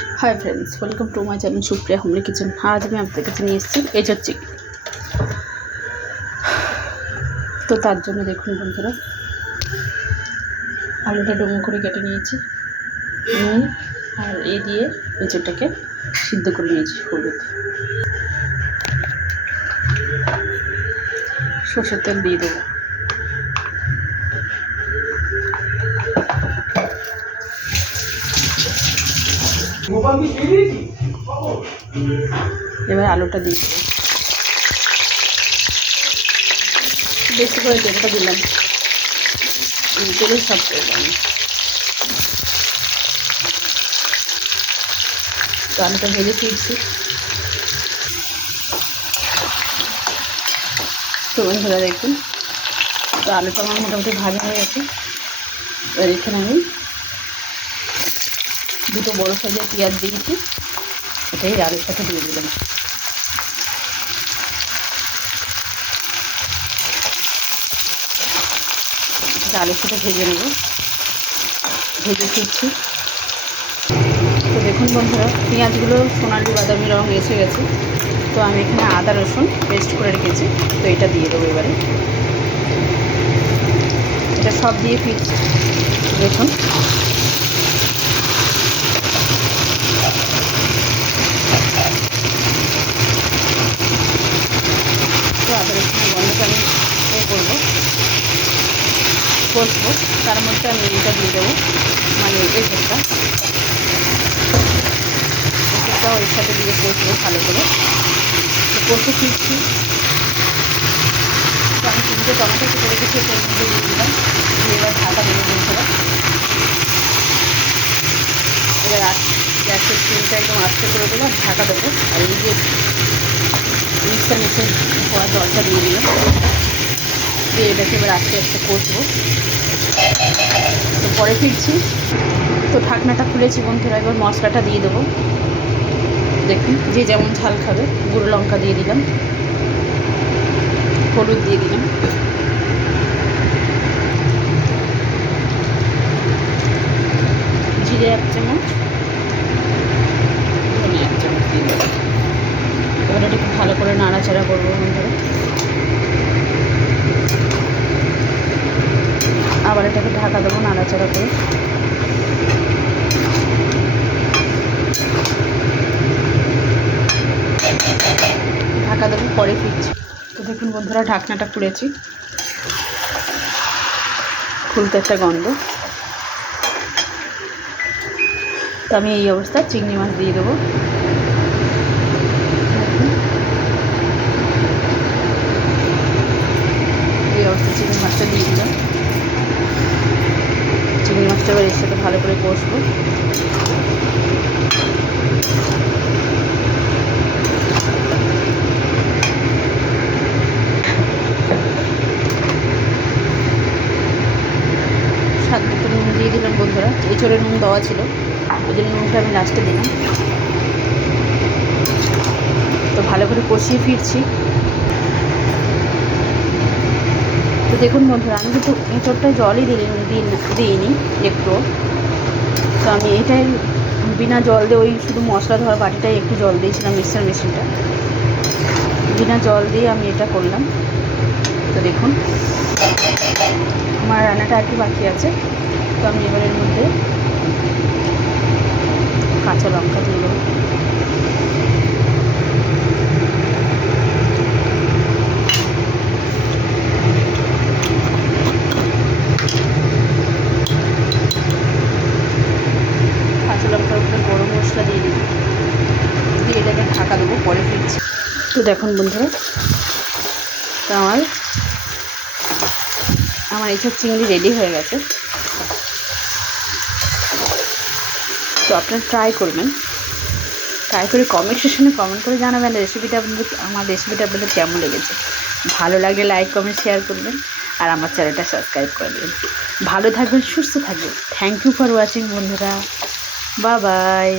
Hi friends, welcome to my channel Supriya homely kitchen. आज मैं आपके কাছে নিয়ে এসেছি এঁচোড় চিংড়ি। তো তার জন্য দেখুন বন্ধুরা, আলুটা ডুমো করে কেটে নিয়েছি, নুন আর দিয়ে এঁচোড়টাকে সিদ্ধ করে নিয়েছি। হলুদ, সরষের তেল দিয়ে দেবো। এবার আলুটা দিয়ে দেবো, বেশি করে তেলটা দিলাম, তেলেই সব করলাম। তো আলুটা ভেজে ফিরছি। তো বন্ধুরা দেখুন, তো আলুটা আমার মোটামুটি ভাজা হয়ে গেছে। এবার এখানে আমি দুটো বড় সাইজের পেঁয়াজ দিয়েছি, এটাই আলুর সাথে দিয়ে দিলাম। আলুর সাথে ভেজে নেব, ভেজে ফিরছি। তো দেখুন বন্ধুরা, পেঁয়াজগুলো সোনালি বাদামি রঙ এসে গেছে। তো আমি এখানে আদা রসুন পেস্ট করে রেখেছি, তো এটা দিয়ে দেবো। এবারে এটা সব দিয়ে ফিরছি। দেখুন তো আদা রসুনের গন্ধটা আমি করবো, কষবো। তার মধ্যে আমি এটা দিয়ে দেবো, মানে এঁচোড়টাও এর সাথে দিয়ে কষবো ভালো করে। কষে ফিরছি। তো আমি তিনটে টমেটো কেটে রেখেছি, এটার মধ্যে দিয়ে দিলাম। এবার ঢাকা দেবো বন্ধুরা। এবার গ্যাসের ফ্লেমটা একদম আস্তে করে দেবো, ঢাকা দেবো। আর এই যে মিক্সার মেশিন হওয়া জলটা দিয়ে দিলাম, দিয়ে এটাকে এবার আস্তে আস্তে কষবো। তো পরে ফিরছি। তো ঢাকনাটা খুলেছি বন্ধুরা। এবার মশলাটা দিয়ে দেবো। দেখুন, যে যেমন ঝাল খাবে, গুঁড়ো লঙ্কা দিয়ে দিলাম, হলুদ দিয়ে দিলাম, জিরে 1 চামচ, ধনে 1 চামচ দিয়ে দেবো। এবার এটাকে ভালো করে নাড়াচাড়া করবো বন্ধুরা। আবার এটাকে ঢাকা দেবো নাড়াচাড়া করে। ঢাকা দেবো, পরে ফিরছি। তো দেখুন বন্ধুরা, ঢাকনাটা খুলেছি, খুলতে একটা গন্ধ। তো আমি এই অবস্থায় চিংড়ি মাছ দিয়ে দেবো। এই অবস্থায় চিংড়ি মাছটা দিয়ে দিলাম। চিংড়ি মাছটা এবার এর সাথে ভালো করে কষবো। স্বাদ মতো নুন দিয়ে দিলাম বন্ধুরা। এঁচোড়ে নুন দেওয়া ছিল, ওই জন্য নুনটা আমি লাস্টে দিলাম। তো ভালো করে কষিয়ে ফিরছি। তো দেখুন বন্ধুরা, আমি কিন্তু এঁচোড়টায় জলই দিইনি একটু। তো আমি এটাই বিনা জল দিয়ে, ওই শুধু মশলা ধোয়ার বাটিটাই একটু জল দিয়েছিলাম, মিক্সার মেশিনটা বিনা জল দিয়ে আমি এটা করলাম। তো দেখুন, আমার রান্নাটা আর কি বাকি আছে। তো আমি এবারের মধ্যে কাঁচা লঙ্কা দিয়ে দেবো। কাঁচা লঙ্কার উপরে গরম মশলা দিয়ে দেবো, দিয়ে এটাকে ঢাকা দেবো, পরে ফিরছি। তো দেখুন বন্ধুরা, তো আমার এঁচোড় চিংড়ি রেডি হয়ে গেছে। তো আপনারা ট্রাই করবেন, ট্রাই করে কমেন্ট সেকশনে কমেন্ট করে জানাবেন আমার রেসিপিটা আপনাদের কেমন লেগেছে। ভালো লাগলে লাইক কমেন্ট শেয়ার করবেন, আর আমার চ্যানেলটা সাবস্ক্রাইব করে দেবেন। ভালো থাকবেন, সুস্থ থাকবেন। থ্যাংক ইউ ফর ওয়াচিং বন্ধুরা। Bye bye.